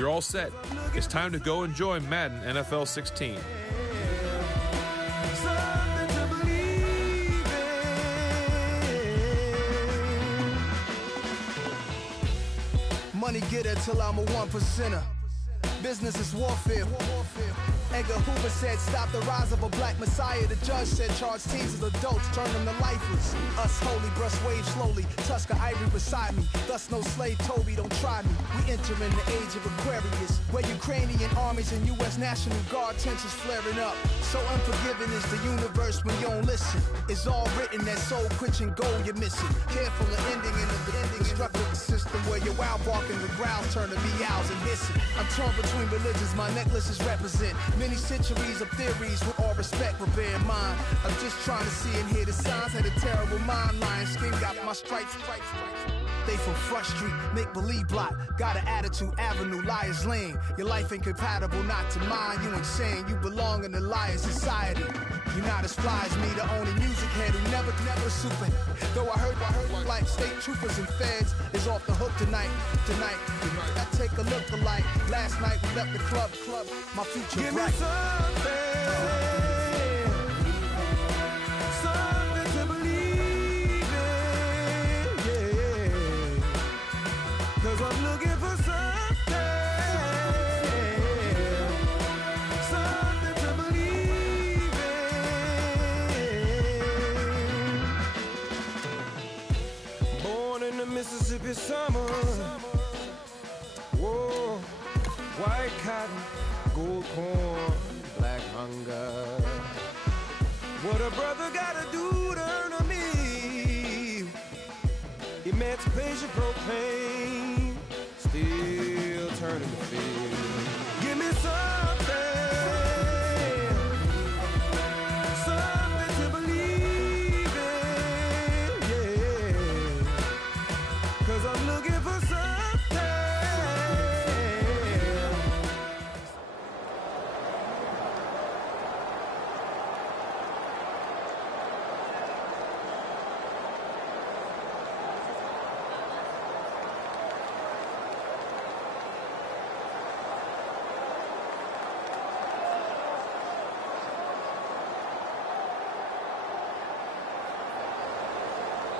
You're all set. It's time to go enjoy Madden NFL 16. Money getter till I'm a 1%er. Business is warfare. Edgar Hoover said, stop the rise of a black messiah. The judge said, charge teens as adults, turn them to lifers. Us holy, brush waves slowly. Tusker Ivory beside me. Thus no slave Toby, don't try me. We enter in the age of Aquarius, where Ukrainian armies and U.S. National Guard tensions flaring up. So unforgiving is the universe when you don't listen. It's all written, that soul-quenching goal you're missing. Careful of ending in the destructive system where your wild barking the growls turn to meows and hissing. I'm torn between religions, my necklaces represent many centuries of theories. With all respect, but bear in mind, I'm just trying to see and hear the signs. Had a terrible mind, lion skin got my stripes. They from Front Street, make-believe block. Got an attitude, avenue, liar's lane. Your life ain't compatible, not to mine. You insane, you belong in the liar society. You're not as fly as me, the only music head who never super. Though I heard like state troopers and feds is off the hook tonight. I take a look alike. Last night we left the club. My future Give bright. me something to believe in, yeah. 'Cause I'm looking for something to believe in. Born in the Mississippi summer. Whoa, white cotton, gold corn, black hunger. What a brother gotta do to earn a meal. Emancipation proclaim, still turning the field. Give me something to believe in, yeah. 'Cause I'm looking for something.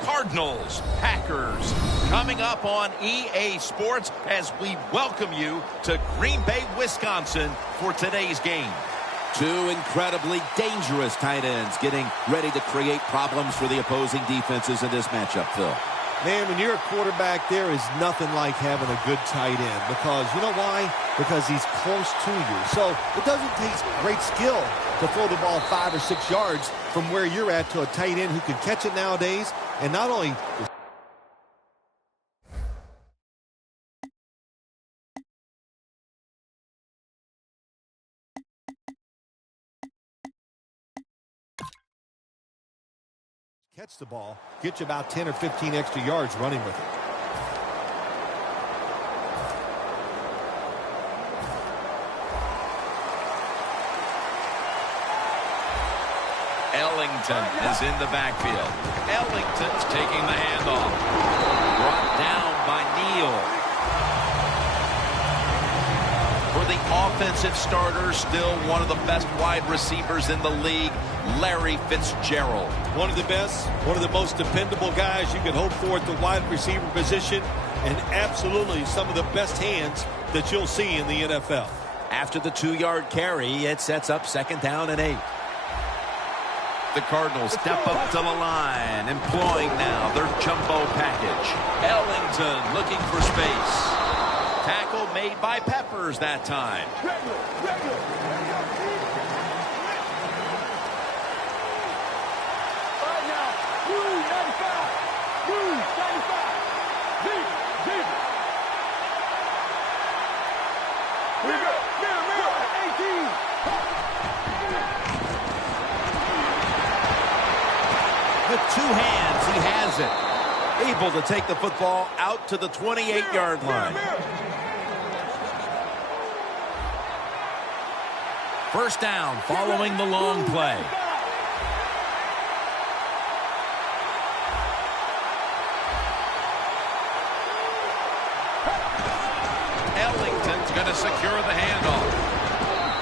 Cardinals, Packers, coming up on EA Sports as we welcome you to Green Bay, Wisconsin for today's game. Two incredibly dangerous tight ends getting ready to create problems for the opposing defenses in this matchup, Phil. Man, when you're a quarterback, there is nothing like having a good tight end because, you know why? Because he's close to you. So it doesn't take great skill to throw the ball 5 or 6 yards from where you're at to a tight end who can catch it nowadays. And not only catch the ball, get you about 10 or 15 extra yards running with it. Ellington is in the backfield. Ellington's taking the handoff. Brought down by Neal. For the offensive starter, still one of the best wide receivers in the league, Larry Fitzgerald. One of the best, one of the most dependable guys you can hope for at the wide receiver position, and absolutely some of the best hands that you'll see in the NFL. After the 2-yard carry, it sets up 2nd down and 8. The Cardinals step up to the line, employing now their jumbo package. Ellington looking for space. Tackle made by Peppers that time. With 2 hands, he has it. Able to take the football out to the 28-yard line. First down following the long play. Ellington Ellington's going to secure the handoff.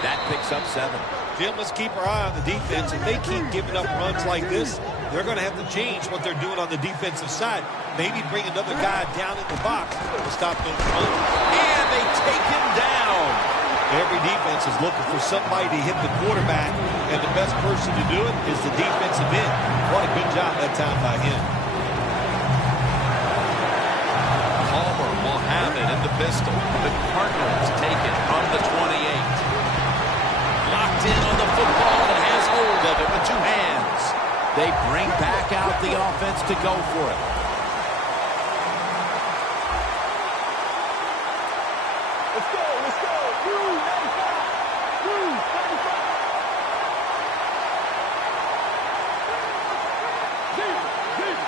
That picks up 7. Jim, let's keep our eye on the defense. If they keep giving up runs like this, they're going to have to change what they're doing on the defensive side. Maybe bring another guy down in the box to stop those runs. And they take him down. Every defense is looking for somebody to hit the quarterback, and the best person to do it is the defensive end. What a good job that time by him. Palmer will have it in the pistol. The Cardinals take it from the 28. Locked in on the football and has hold of it with 2 hands. They bring back out the offense to go for it. Let's go, let's go. Blue 95. Blue 95. Deep, deep.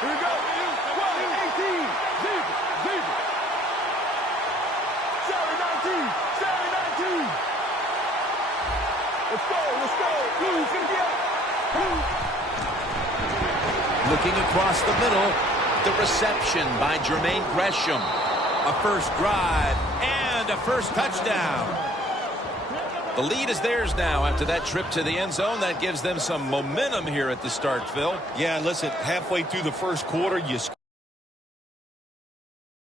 Here we go. 118. Deep, deep. Saturday 19. Saturday 19. Let's go, let's go. Blue 58. Looking across the middle. The reception by Jermaine Gresham. A first drive and a first touchdown. The lead is theirs now after that trip to the end zone. That gives them some momentum here at the start, Phil. Yeah, listen, halfway through the first quarter, you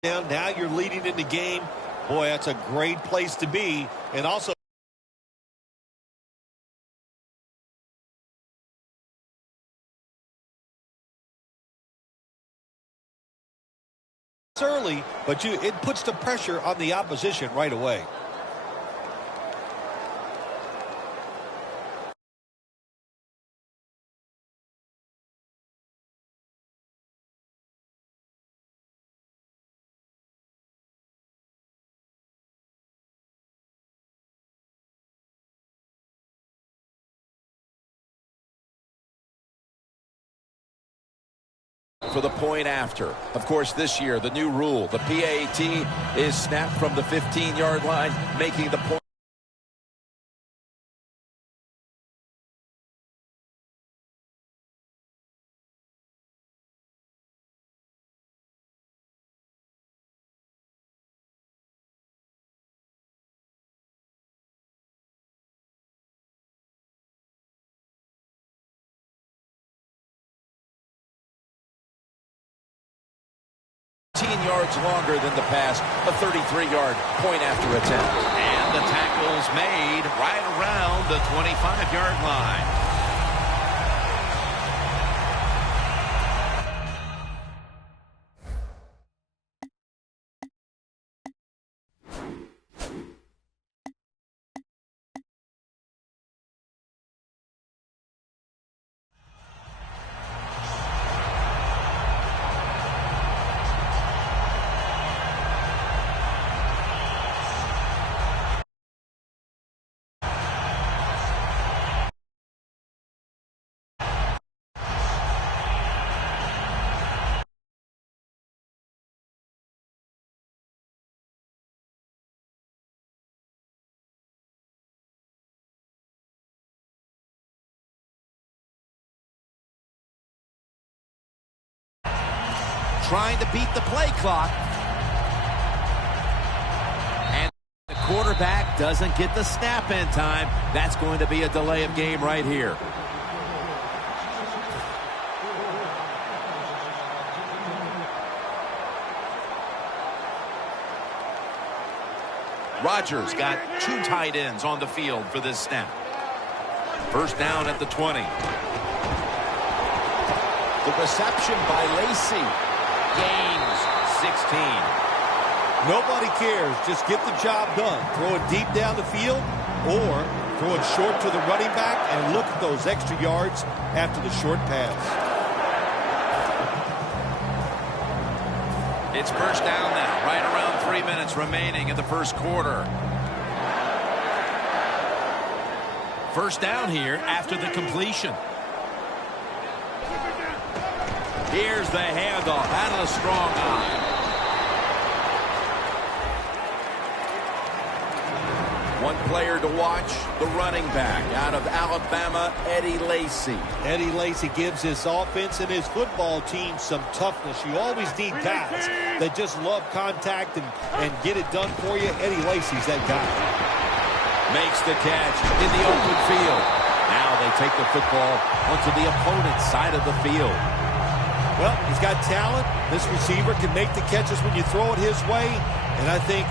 down. Now you're leading in the game. Boy, that's a great place to be. And also early, but it puts the pressure on the opposition right away. For the point after. Of course, this year, the new rule, the PAT is snapped from the 15-yard line, making the point. Yards longer than the pass, a 33-yard point after attempt. And the tackle's made right around the 25-yard line. Trying to beat the play clock. And the quarterback doesn't get the snap in time. That's going to be a delay of game right here. Rodgers got 2 tight ends on the field for this snap. First down at the 20. The reception by Lacy. Gains 16. Nobody cares. Just get the job done. Throw it deep down the field or throw it short to the running back and look at those extra yards after the short pass. It's first down now, right around 3 minutes remaining in the first quarter. First down here after the completion. Here's the handoff out of the strong eye. One player to watch, the running back out of Alabama, Eddie Lacy. Eddie Lacy gives his offense and his football team some toughness. You always need guys that just love contact and get it done for you. Eddie Lacy's that guy. Makes the catch in the open field. Now they take the football onto the opponent's side of the field. Well, he's got talent. This receiver can make the catches when you throw it his way. And I think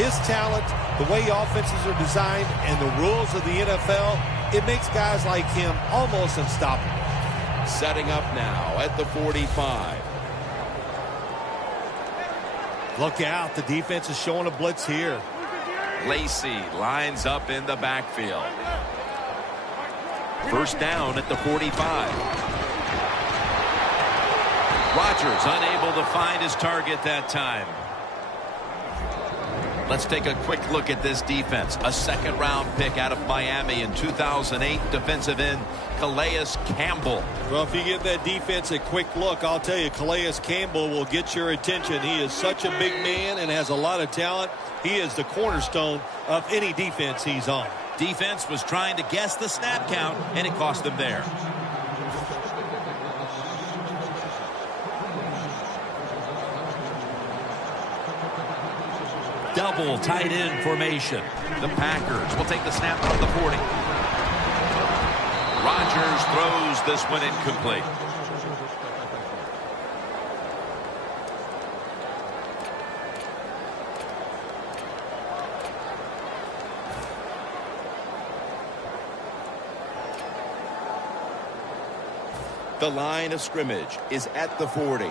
his talent, the way offenses are designed, and the rules of the NFL, it makes guys like him almost unstoppable. Setting up now at the 45. Look out. The defense is showing a blitz here. Lacy lines up in the backfield. First down at the 45. Rodgers unable to find his target that time. Let's take a quick look at this defense. A second-round pick out of Miami in 2008, defensive end Calais Campbell. Well, if you give that defense a quick look, I'll tell you, Calais Campbell will get your attention. He is such a big man and has a lot of talent. He is the cornerstone of any defense he's on. Defense was trying to guess the snap count, and it cost them there. Double tight end formation. The Packers will take the snap from the 40. Rodgers throws this one incomplete. The line of scrimmage is at the 40.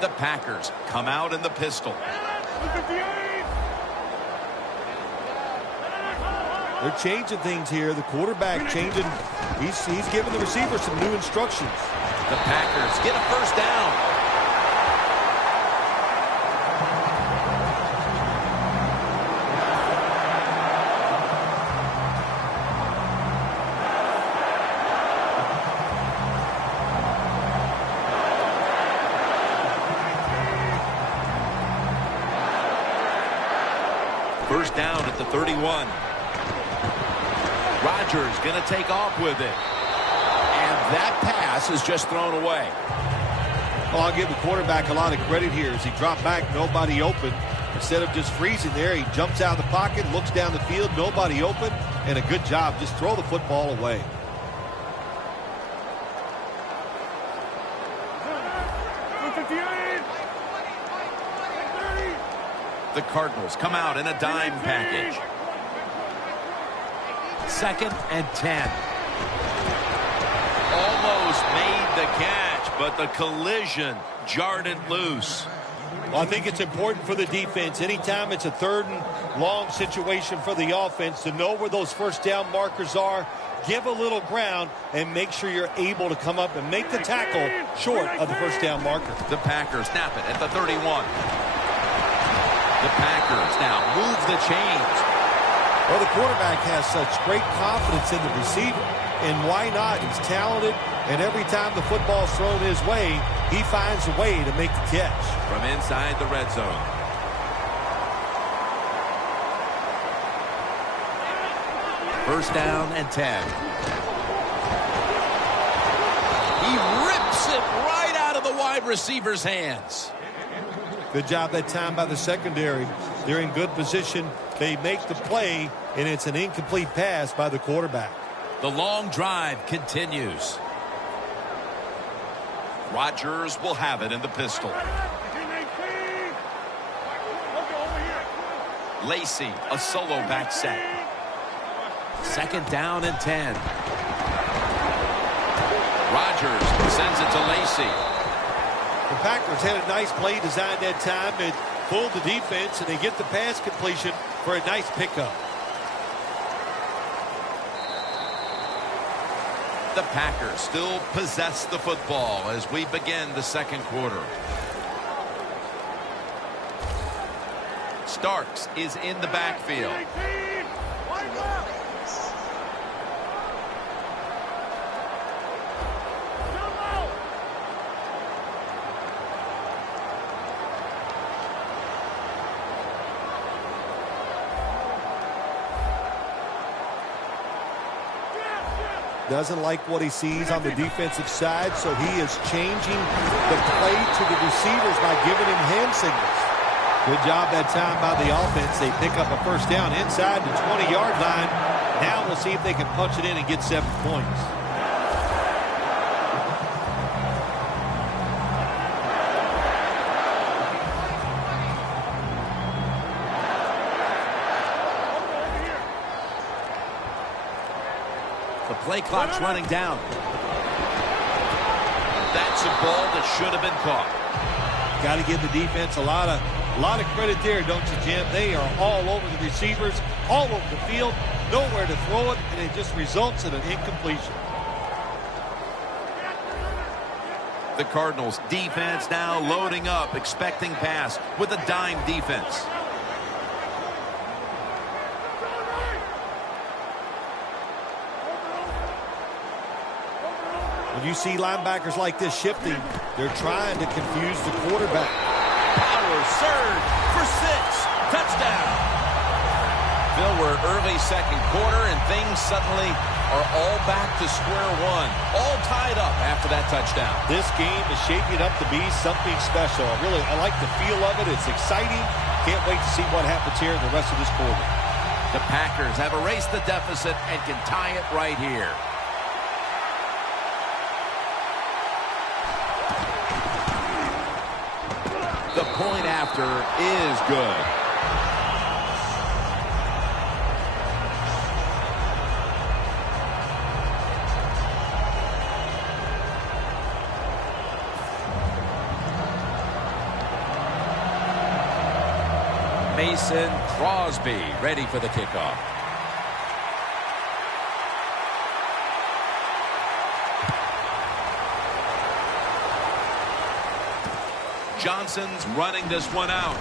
The Packers come out in the pistol. They're changing things here. The quarterback changing. He's giving the receiver some new instructions. The Packers get a first down. First down at the 31. Rodgers going to take off with it. And that pass is just thrown away. Well, I'll give the quarterback a lot of credit here. As he dropped back, nobody open. Instead of just freezing there, he jumps out of the pocket, looks down the field, nobody open, and a good job. Just throw the football away. The Cardinals come out in a dime package. Second and 10. Almost made the catch, but the collision jarred it loose. Well, I think it's important for the defense. Anytime it's a third and long situation for the offense, to know where those first down markers are, give a little ground, and make sure you're able to come up and make the tackle short of the first down marker. The Packers snap it at the 31. The Packers now move the chains. Well, the quarterback has such great confidence in the receiver, and why not? He's talented, and every time the football's thrown his way, he finds a way to make the catch. From inside the red zone. First down and 10. He rips it right out of the wide receiver's hands. Good job that time by the secondary. They're in good position. They make the play, and it's an incomplete pass by the quarterback. The long drive continues. Rodgers will have it in the pistol. Lacy, a solo back set. Second down and 10. Rodgers sends it to Lacy. The Packers had a nice play designed that time. It pulled the defense, and they get the pass completion for a nice pickup. The Packers still possess the football as we begin the second quarter. Starks is in the backfield. doesn't like what he sees on the defensive side, so he is changing the play to the receivers by giving him hand signals. Good job that time by the offense. They pick up a first down inside the 20-yard line. Now we'll see if they can punch it in and get 7 points. The play clock's running down. That's a ball that should have been caught. Got to give the defense a lot of credit there, don't you, Jim? They are all over the receivers, all over the field, nowhere to throw it, and it just results in an incompletion. The Cardinals defense now loading up, expecting pass with a dime defense. When you see linebackers like this shifting, they're trying to confuse the quarterback. Power surge for 6. Touchdown. Phil, we're early second quarter, and things suddenly are all back to square one. All tied up after that touchdown. This game is shaping up to be something special. I like the feel of it. It's exciting. Can't wait to see what happens here in the rest of this quarter. The Packers have erased the deficit and can tie it right here. The point after is good. Mason Crosby ready for the kickoff. Johnson's running this one out.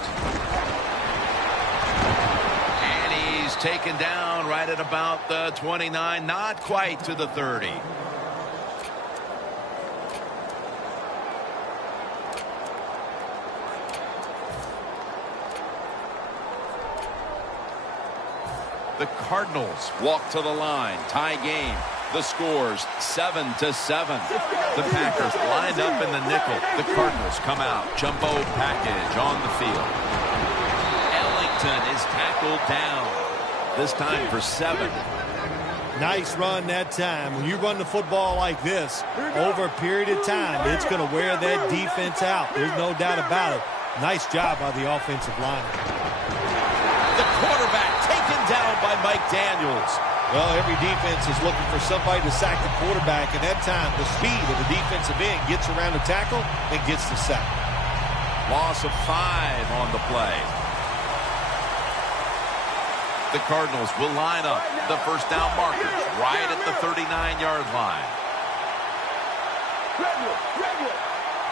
And he's taken down right at about the 29, not quite to the 30. The Cardinals walk to the line. Tie game. The score's 7-7. The Packers lined up in the nickel. The Cardinals come out. Jumbo package on the field. Ellington is tackled down. This time for 7. Nice run that time. When you run the football like this, over a period of time, it's going to wear that defense out. There's no doubt about it. Nice job by the offensive line. The quarterback taken down by Mike Daniels. Well, every defense is looking for somebody to sack the quarterback, and that time the speed of the defensive end gets around the tackle and gets the sack. Loss of 5 on the play. The Cardinals will line up the first down markers right at the 39-yard line.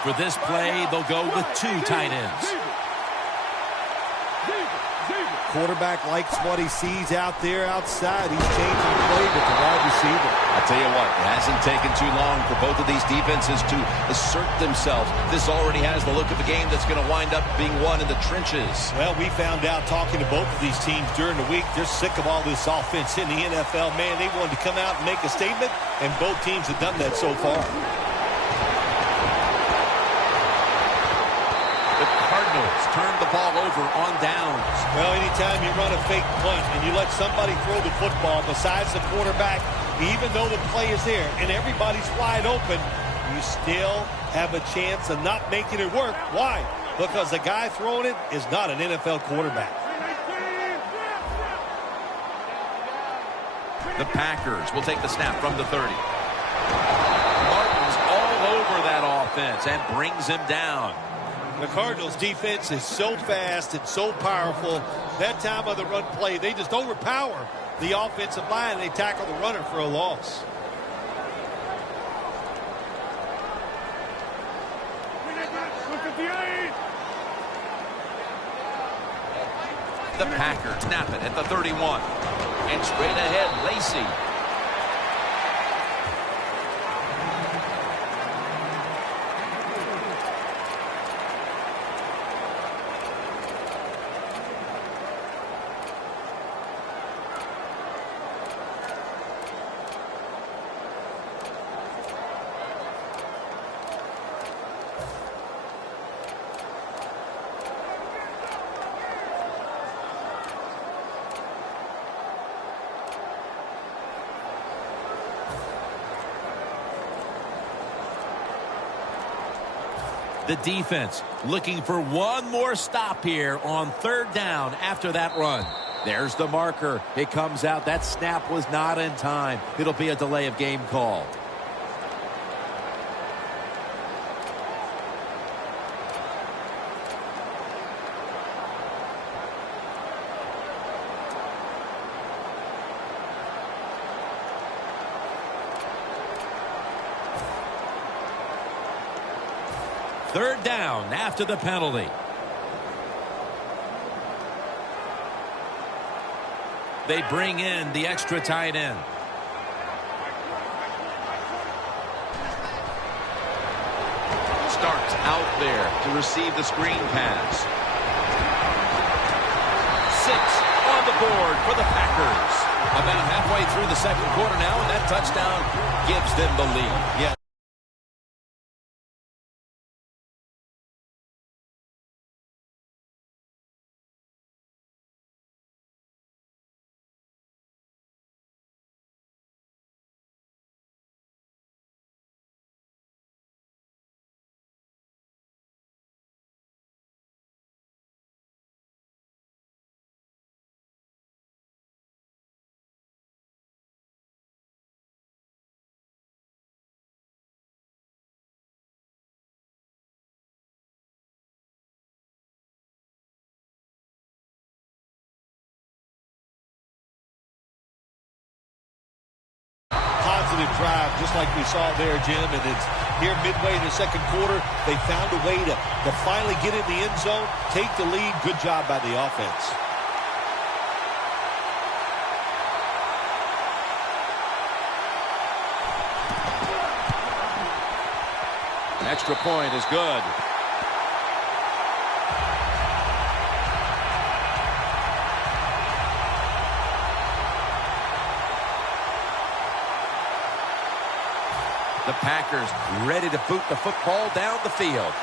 For this play, they'll go with 2 tight ends. Quarterback likes what he sees out there outside. He's changing play with the wide receiver. I'll tell you what, it hasn't taken too long for both of these defenses to assert themselves. This already has the look of a game that's going to wind up being won in the trenches. Well, we found out talking to both of these teams during the week, they're sick of all this offense in the NFL. Man, they wanted to come out and make a statement, and both teams have done that so far. Turn the ball over on downs. Well, anytime you run a fake punt and you let somebody throw the football besides the quarterback, even though the play is there and everybody's wide open, you still have a chance of not making it work. Why? Because the guy throwing it is not an NFL quarterback. The Packers will take the snap from the 30. Martin's all over that offense and brings him down. The Cardinals' defense is so fast and so powerful. That time of the run play, they just overpower the offensive line, and they tackle the runner for a loss. The Packers snap it at the 31. And straight ahead, Lacey. The defense looking for one more stop here on third down after that run. There's the marker. It comes out. That snap was not in time. It'll be a delay of game call. Third down after the penalty. They bring in the extra tight end. Starks out there to receive the screen pass. 6 on the board for the Packers. About halfway through the second quarter now, and that touchdown gives them the lead. Yeah. Positive drive, just like we saw there, Jim, and it's here midway in the second quarter. They found a way to finally get in the end zone, take the lead. Good job by the offense. An extra point is good. The Packers ready to boot the football down the field.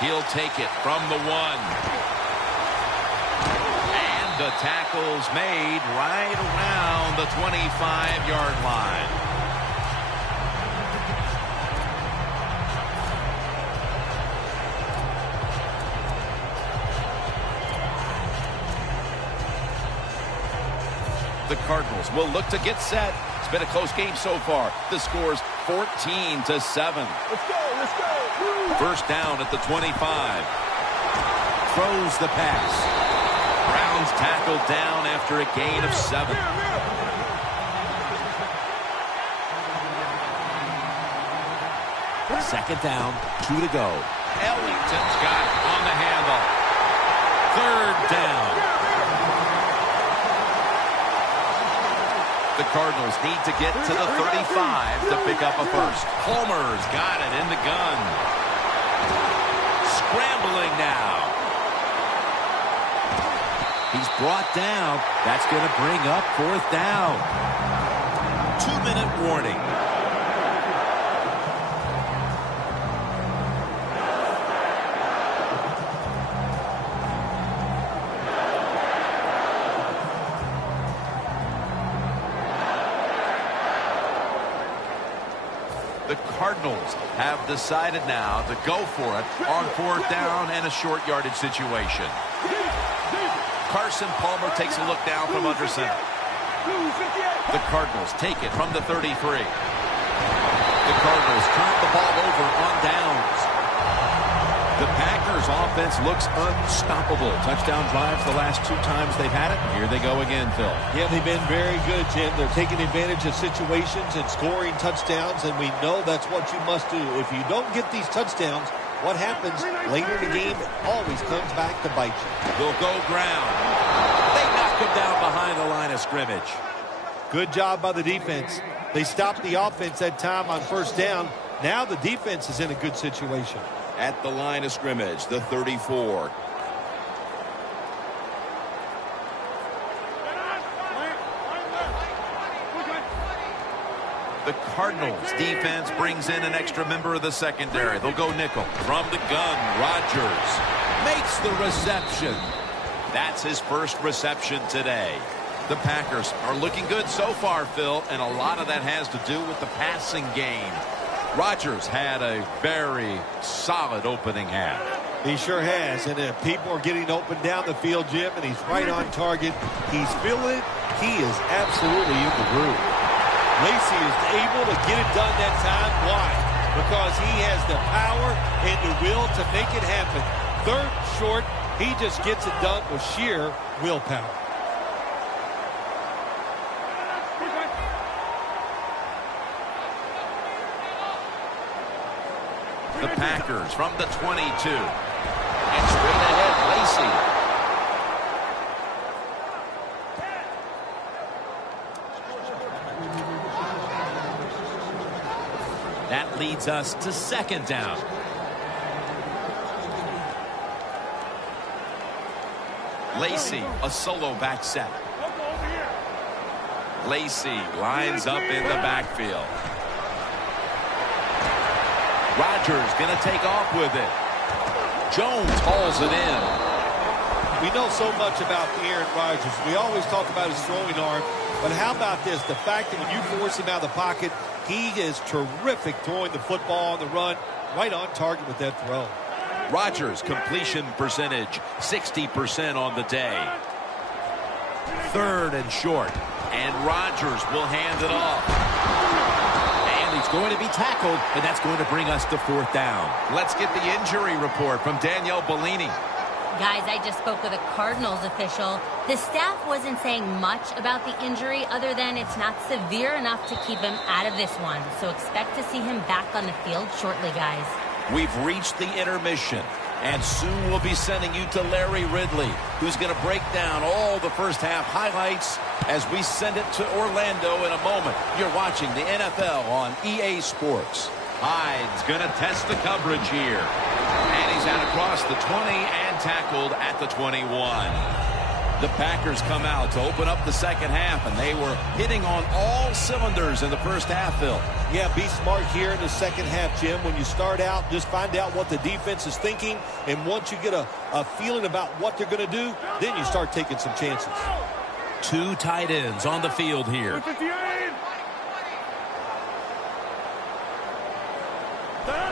He'll take it from the 1. And the tackle's made right around the 25-yard line. The Cardinals will look to get set. It's been a close game so far. The score's 14-7. Let's go. First down at the 25. Throws the pass. Browns tackled down after a gain of 7. Second down, 2 to go. Ellington's got it on the handle. Third down. The Cardinals need to get to the 35 to pick up a first. Palmer's got it in the gun. Scrambling now. He's brought down. That's going to bring up fourth down. 2-minute warning. The Cardinals have decided now to go for it on fourth down and a short yardage situation. Carson Palmer takes a look down from under center. The Cardinals take it from the 33. The Cardinals turn the ball over on downs. The Packers offense looks unstoppable. Touchdown drives the last 2 times they've had it. Here they go again, Phil. Yeah, they've been very good, Jim. They're taking advantage of situations and scoring touchdowns, and we know that's what you must do. If you don't get these touchdowns, what happens later in the game always comes back to bite you. Will go ground. They knock him down behind the line of scrimmage. Good job by the defense. They stopped the offense that time on first down. Now the defense is in a good situation. At the line of scrimmage, the 34. The Cardinals defense brings in an extra member of the secondary. They'll go nickel. From the gun, Rodgers makes the reception. That's his first reception today. The Packers are looking good so far, Phil, and a lot of that has to do with the passing game. Rodgers had a very solid opening half. He sure has, and people are getting open down the field, Jim, and he's right on target. He's feeling it. He is absolutely in the groove. Lacy is able to get it done that time. Why? Because he has the power and the will to make it happen. Third short, he just gets it done with sheer willpower. The Packers from the 22. And straight ahead, Lacy. That leads us to second down. Lacy, a solo back set. Lacy lines up in the backfield. Rodgers going to take off with it. Jones hauls it in. We know so much about Aaron Rodgers. We always talk about his throwing arm. But how about this? The fact that when you force him out of the pocket, he is terrific throwing the football on the run. Right on target with that throw. Rodgers' completion percentage, 60% on the day. Third and short. And Rodgers will hand it off. He's going to be tackled, and that's going to bring us to fourth down. Let's get the injury report from Danielle Bellini. Guys, I just spoke with a Cardinals official. The staff wasn't saying much about the injury other than it's not severe enough to keep him out of this one. So expect to see him back on the field shortly, guys. We've reached the intermission, and soon we'll be sending you to Larry Ridley, who's going to break down all the first half highlights as we send it to Orlando in a moment. You're watching the NFL on EA Sports. Hyde's going to test the coverage here. And he's out across the 20 and tackled at the 21. The Packers come out to open up the second half, and they were hitting on all cylinders in the first half, Phil. Yeah, be smart here in the second half, Jim. When you start out, just find out what the defense is thinking, and once you get a feeling about what they're going to do, then you start taking some chances. Two tight ends on the field here.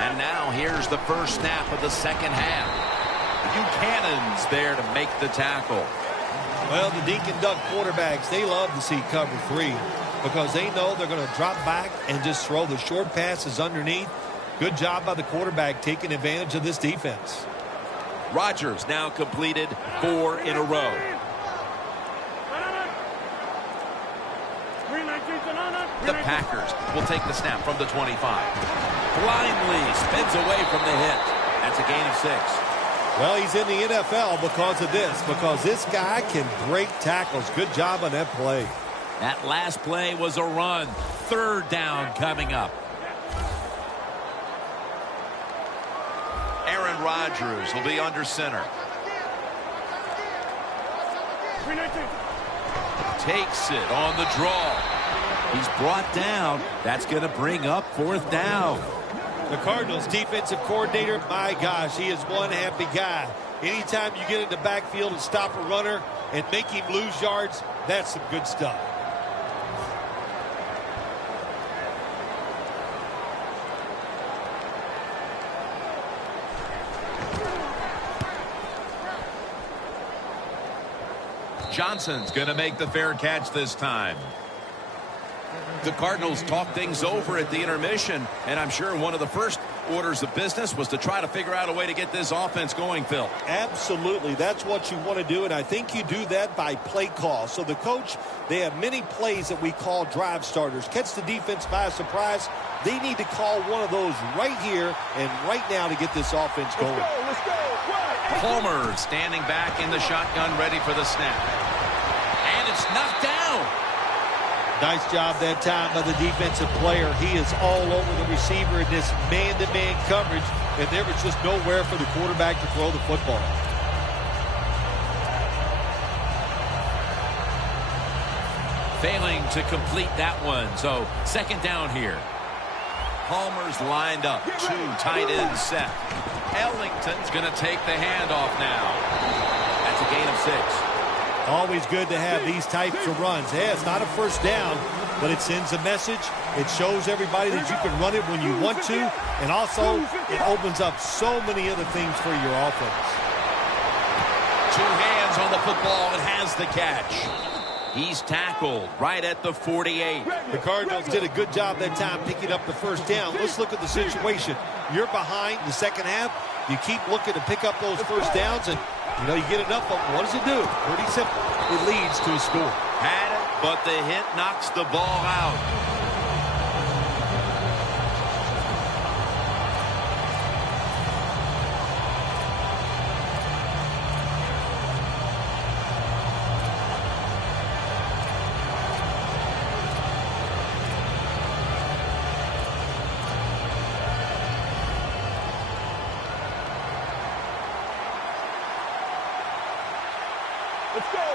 And now here's the first snap of the second half. Buchanan's there to make the tackle. Well, the Dink and Duck quarterbacks, they love to see cover three because they know they're going to drop back and just throw the short passes underneath. Good job by the quarterback taking advantage of this defense. Rodgers now completed 4 in a row. The Packers will take the snap from the 25. Blindly spins away from the hit. That's a gain of 6. Well, he's in the NFL because of this, because this guy can break tackles. Good job on that play. That last play was a run. Third down coming up. Aaron Rodgers will be under center. Takes it on the draw. He's brought down. That's going to bring up fourth down. The Cardinals defensive coordinator, my gosh, he is one happy guy. Anytime you get in the backfield and stop a runner and make him lose yards, that's some good stuff. Johnson's going to make the fair catch this time. The Cardinals talked things over at the intermission, and I'm sure one of the first orders of business was to try to figure out a way to get this offense going, Phil. Absolutely. That's what you want to do, and I think you do that by play call. So the coach, they have many plays that we call drive starters. Catch the defense by surprise. They need to call one of those right here and right now to get this offense going. Let's go. Palmer standing back in the shotgun, ready for the snap. And it's knocked down. Nice job that time by the defensive player. He is all over the receiver in this man-to-man coverage, and there was just nowhere for the quarterback to throw the football. Failing to complete that one, so second down here. Palmer's lined up, 2 tight ends set. Ellington's going to take the handoff now. That's a gain of 6. Always good to have these types of runs. Yeah, it's not a first down, but it sends a message. It shows everybody that you can run it when you want to, and also it opens up so many other things for your offense. 2 hands on the football and has the catch. He's tackled right at the 48. The Cardinals did a good job that time picking up the first down. Let's look at the situation. You're behind the second half. You keep looking to pick up those first downs, and you get enough of them. What does it do? Pretty simple. It leads to a score. Had it, but the hit knocks the ball out.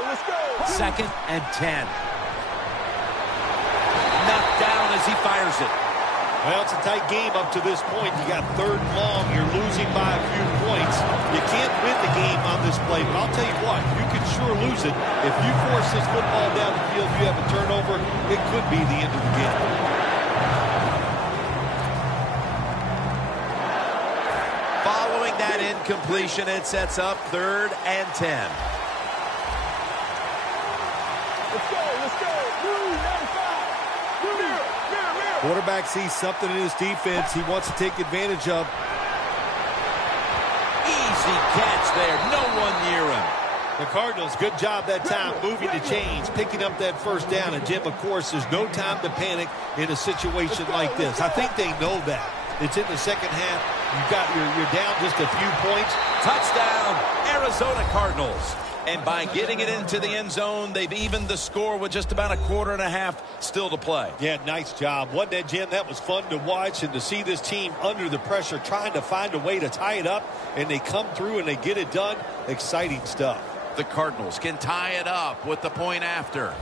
Let's go. 2nd and 10. Knocked down as he fires it. Well, it's a tight game up to this point. You got 3rd and long. You're losing by a few points. You can't win the game on this play, but I'll tell you what, you can sure lose it. If you force this football down the field, you have a turnover, it could be the end of the game. Following that incompletion, it sets up 3rd and 10. Let's go. 295. Quarterback sees something in his defense he wants to take advantage of. Easy catch there. No one near him. The Cardinals, good job that time moving the chains, picking up that first down. And, Jim, of course, there's no time to panic in a situation like this. I think they know that. It's in the second half. You're down just a few points. Touchdown, Arizona Cardinals. And by getting it into the end zone, they've evened the score with just about a quarter and a half still to play. Yeah, nice job. Wasn't that, Jim? That was fun to watch, and to see this team under the pressure trying to find a way to tie it up, and they come through and they get it done. Exciting stuff. The Cardinals can tie it up with the point after.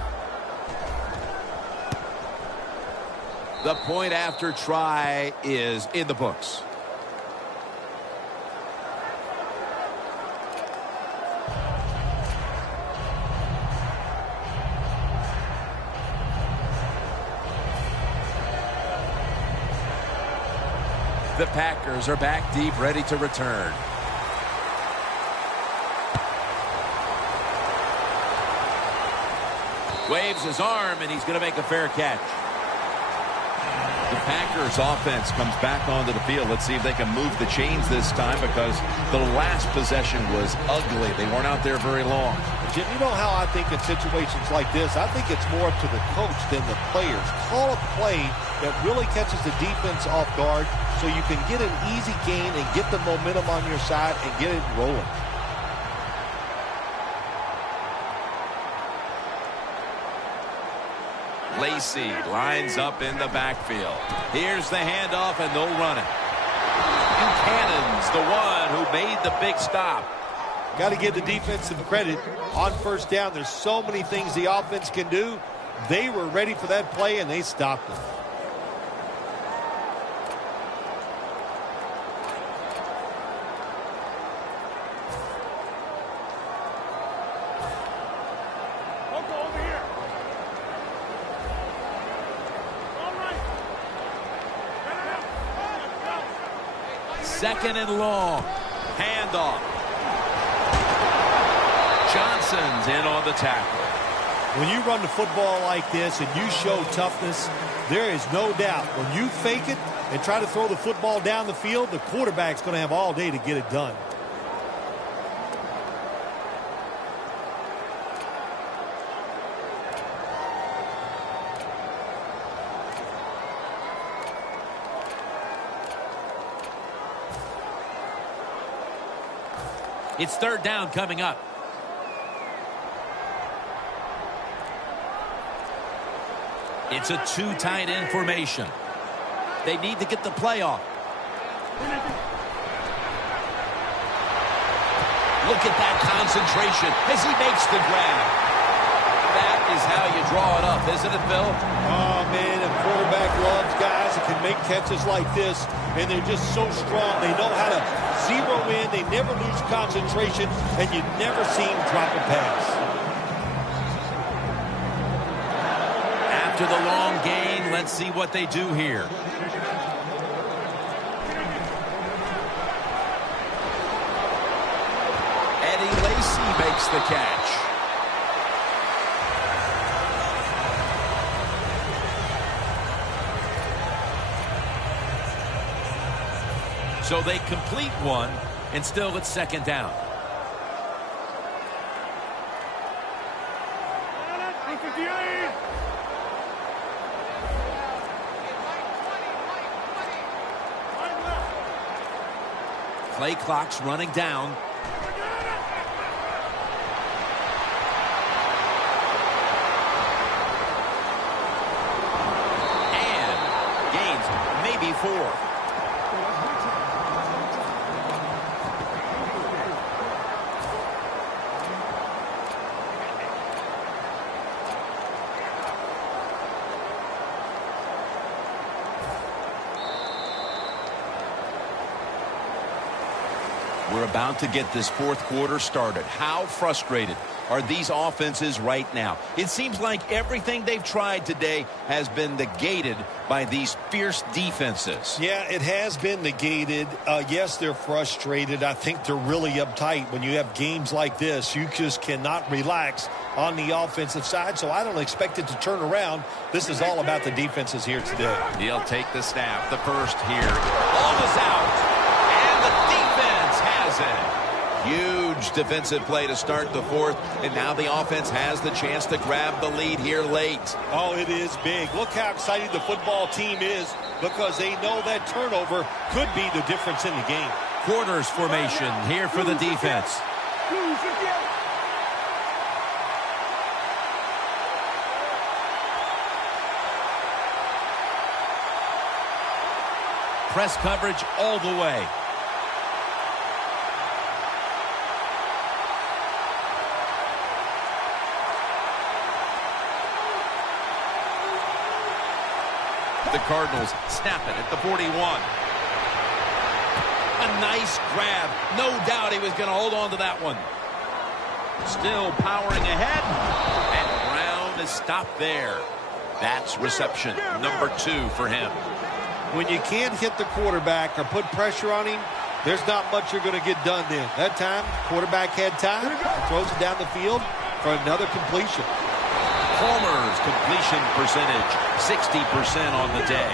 The point after try is in the books. The Packers are back deep, ready to return. Waves his arm, and he's going to make a fair catch. The Packers offense comes back onto the field. Let's see if they can move the chains this time, because the last possession was ugly. They weren't out there very long. Jim, you know how I think in situations like this, I think it's more up to the coach than the players. Call a play that really catches the defense off guard so you can get an easy gain and get the momentum on your side and get it rolling. Lacey lines up in the backfield. Here's the handoff, and they'll run it. Buchanan's the one who made the big stop. Got to give the defense some credit on first down. There's so many things the offense can do. They were ready for that play, and they stopped it. Second and long. Handoff. Johnson's in on the tackle. When you run the football like this and you show toughness, there is no doubt when you fake it and try to throw the football down the field, the quarterback's going to have all day to get it done. It's third down coming up. It's a two tight end formation. They need to get the play off. Look at that concentration as he makes the grab. That is how you draw it up, isn't it, Bill? Oh, man, a quarterback loves guys that can make catches like this, and they're just so strong. They know how to zero in. They never lose concentration, and you never see him drop a pass. After the long gain, let's see what they do here. Eddie Lacy makes the catch. So they complete one, and still it's second down. Play clock's running down. And gains maybe 4. We're about to get this fourth quarter started. How frustrated are these offenses right now? It seems like everything they've tried today has been negated by these fierce defenses. Yeah, it has been negated. Yes, they're frustrated. I think they're really uptight. When you have games like this, you just cannot relax on the offensive side, so I don't expect it to turn around. This is all about the defenses here today. He'll take the snap, the first here. Ball is out. Huge defensive play to start the fourth, and now the offense has the chance to grab the lead here late. Oh, it is big. Look how excited the football team is because they know that turnover could be the difference in the game. Quarters formation here for the defense. Press coverage all the way. The Cardinals snap it at the 41. A nice grab. No doubt he was going to hold on to that one. Still powering ahead. And Brown is stopped there. That's reception number 2 for him. When you can't hit the quarterback or put pressure on him, there's not much you're going to get done then. That time, quarterback had time, throws it down the field for another completion. Palmer's completion percentage, 60% on the day.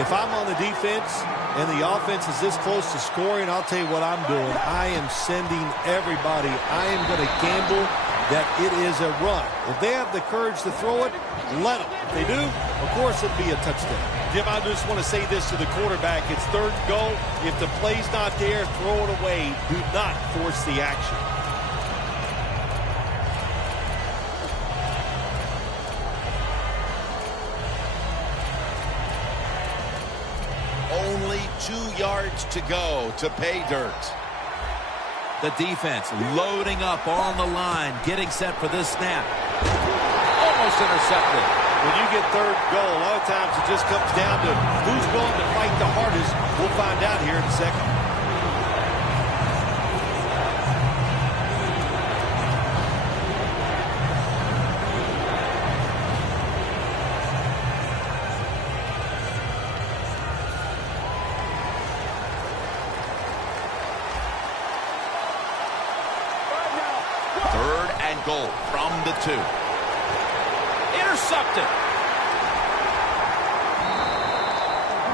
If I'm on the defense and the offense is this close to scoring, I'll tell you what I'm doing. I am sending everybody. I am going to gamble that it is a run. If they have the courage to throw it, let them. If they do, of course it'll be a touchdown. Jim, I just want to say this to the quarterback. It's third and go. If the play's not there, throw it away. Do not force the action. Only 2 yards to go to pay dirt. The defense loading up on the line, getting set for this snap. Almost intercepted. When you get third goal, a lot of times it just comes down to who's going to fight the hardest. We'll find out here in a second. Goal from the 2. Intercepted.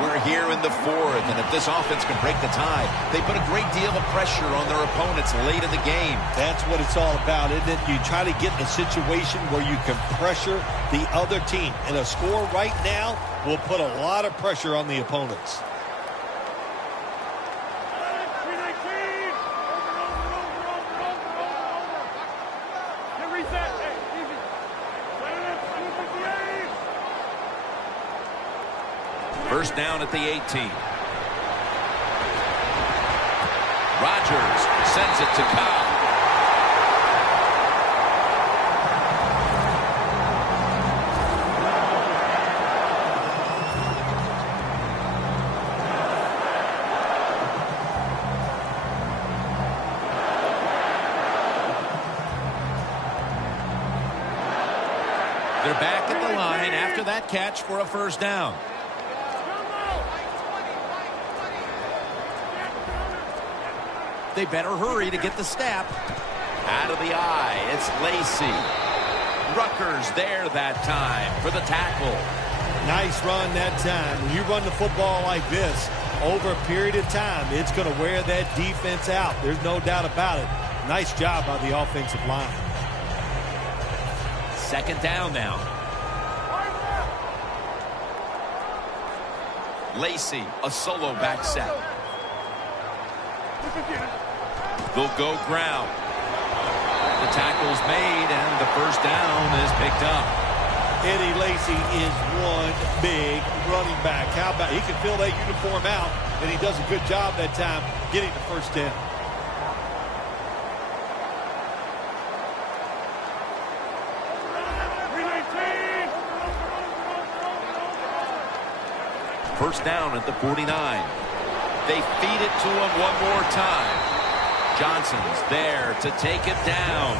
We're here in the fourth, and if this offense can break the tie, they put a great deal of pressure on their opponents late in the game. That's what it's all about, isn't it? You try to get in a situation where you can pressure the other team, and a score right now will put a lot of pressure on the opponents. First down at the 18. Rodgers sends it to Cobb. They're back at the line after that catch for a first down. They better hurry to get the snap. Out of the eye, it's Lacy. Rutgers there that time for the tackle. Nice run that time. When you run the football like this, over a period of time, it's going to wear that defense out. There's no doubt about it. Nice job by the offensive line. Second down now. Lacy, a solo back set. They'll go ground. The tackle's made, and the first down is picked up. Eddie Lacy is one big running back. How about he can fill that uniform out, and he does a good job that time getting the first down. First down at the 49. They feed it to him one more time. Johnson's there to take it down.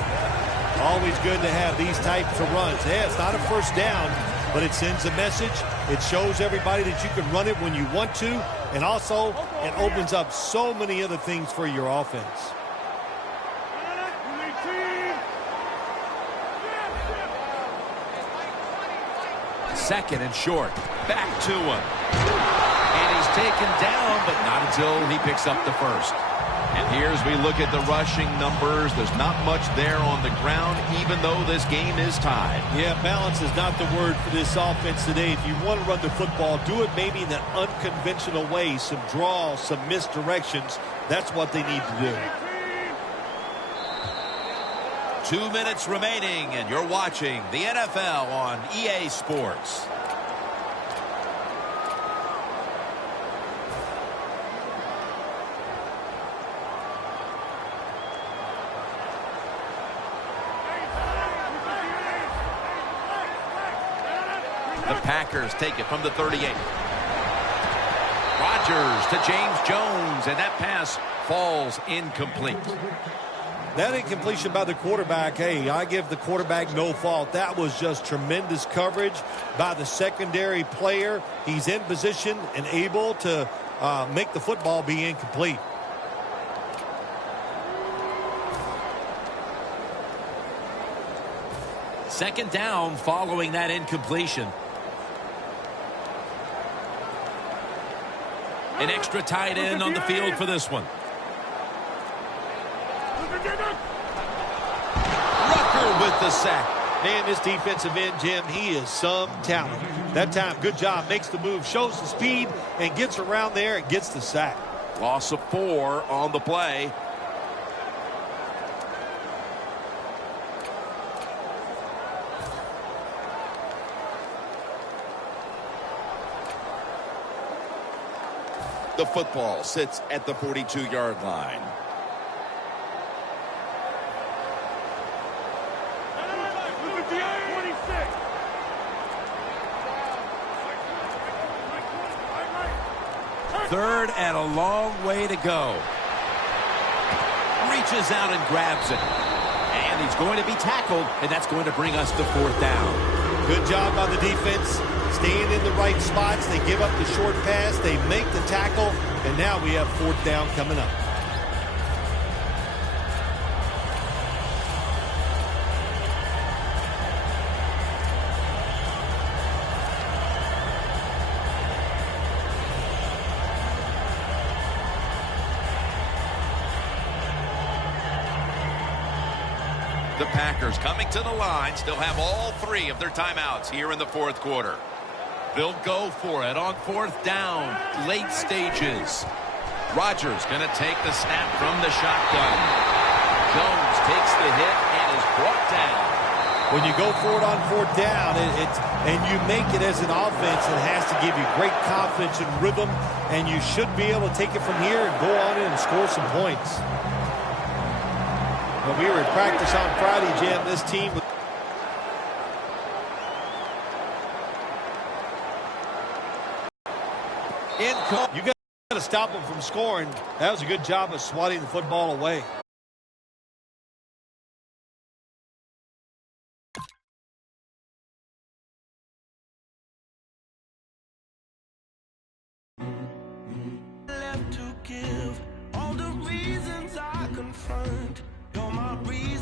Always good to have these types of runs. Yeah, it's not a first down, but it sends a message. It shows everybody that you can run it when you want to, and also it opens up so many other things for your offense. Second and short. Back to him. And he's taken down, but not until he picks up the first. And here as we look at the rushing numbers, there's not much there on the ground, even though this game is tied. Yeah, balance is not the word for this offense today. If you want to run the football, do it maybe in an unconventional way. Some draws, some misdirections. That's what they need to do. 2 minutes remaining, and you're watching the NFL on EA Sports. The Packers take it from the 38. Rodgers to James Jones, and that pass falls incomplete. That incompletion by the quarterback, hey, I give the quarterback no fault. That was just tremendous coverage by the secondary player. He's in position and able to make the football be incomplete. Second down following that incompletion. An extra tight end on the field for this one. Rucker with the sack. Man, this defensive end, Jim, he is some talent. That time, good job. Makes the move, shows the speed, and gets around there and gets the sack. Loss of 4 on the play. The football sits at the 42-yard line. Third and a long way to go. Reaches out and grabs it. And he's going to be tackled, and that's going to bring us to fourth down. Good job by the defense. Staying in the right spots. They give up the short pass. They make the tackle. And now we have fourth down coming up. The Packers coming to the line, still have all 3 of their timeouts here in the fourth quarter. They'll go for it on fourth down, late stages. Rodgers going to take the snap from the shotgun. Jones takes the hit and is brought down. When you go for it on fourth down, and you make it as an offense, it has to give you great confidence and rhythm, and you should be able to take it from here and go on in and score some points. When we were in practice on Friday, Jim, this team was you got to stop them from scoring. That was a good job of swatting the football away. give. All the reasons I confront, you're my reason.